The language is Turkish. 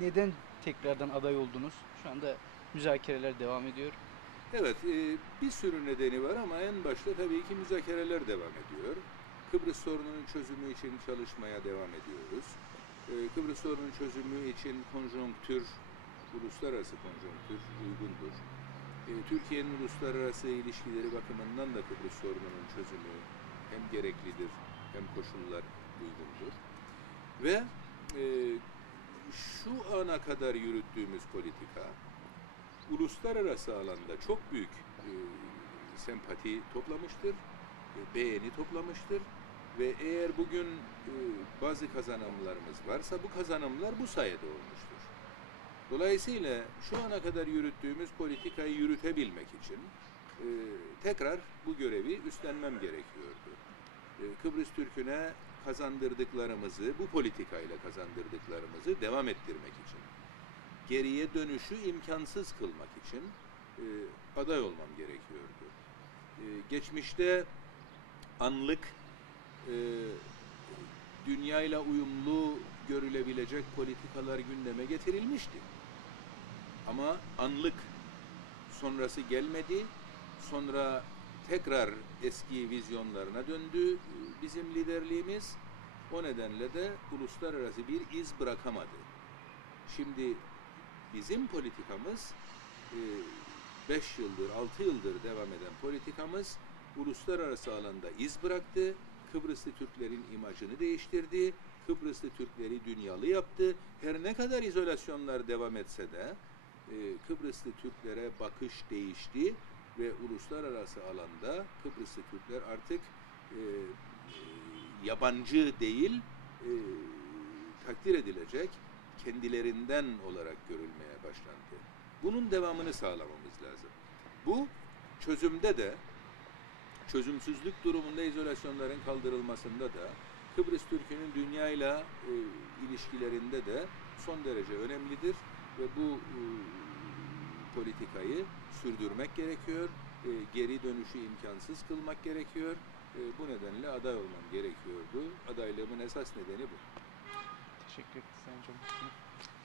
neden tekrardan aday oldunuz? Şu anda müzakereler devam ediyor. Evet, e, bir sürü nedeni var ama en başta tabii ki müzakereler devam ediyor. Kıbrıs sorununun çözümü için çalışmaya devam ediyoruz. E, Kıbrıs sorununun çözümü için konjonktür, uluslararası konjonktür uygundur. E, Türkiye'nin uluslararası ilişkileri bakımından da Kıbrıs sorununun çözümü hem gereklidir hem koşullar uygundur. Ve şu ana kadar yürüttüğümüz politika, uluslararası alanda çok büyük e, sempati toplamıştır, e, beğeni toplamıştır ve eğer bugün e, bazı kazanımlarımız varsa bu kazanımlar bu sayede olmuştur. Dolayısıyla şu ana kadar yürüttüğümüz politikayı yürütebilmek için e, tekrar bu görevi üstlenmem gerekiyordu. E, Kıbrıs Türk'üne kazandırdıklarımızı, bu politikayla kazandırdıklarımızı devam ettirmek için geriye dönüşü imkansız kılmak için e, aday olmam gerekiyordu. E, geçmişte anlık e, dünyayla uyumlu görülebilecek politikalar gündeme getirilmişti. Ama anlık sonrası gelmedi. Sonra tekrar eski vizyonlarına döndü e, bizim liderliğimiz. O nedenle de uluslararası bir iz bırakamadı. Şimdi bizim politikamız 5 yıldır, 6 yıldır devam eden politikamız uluslararası alanda iz bıraktı. Kıbrıslı Türklerin imajını değiştirdi. Kıbrıslı Türkleri dünyalı yaptı. Her ne kadar izolasyonlar devam etse de e, Kıbrıslı Türklere bakış değişti ve uluslararası alanda Kıbrıslı Türkler artık e, e, yabancı değil, e, takdir edilecek, kendilerinden olarak görülmeye başlandı. Bunun devamını sağlamamız lazım. Bu çözümde de, çözümsüzlük durumunda izolasyonların kaldırılmasında da, Kıbrıs Türk'ünün dünyayla e, ilişkilerinde de son derece önemlidir ve bu e, politikayı sürdürmek gerekiyor, e, geri dönüşü imkansız kılmak gerekiyor. E, bu nedenle aday olmam gerekiyordu. Adaylığımın esas nedeni bu. Teşekkür ederim Sayın Cumhurbaşkanım.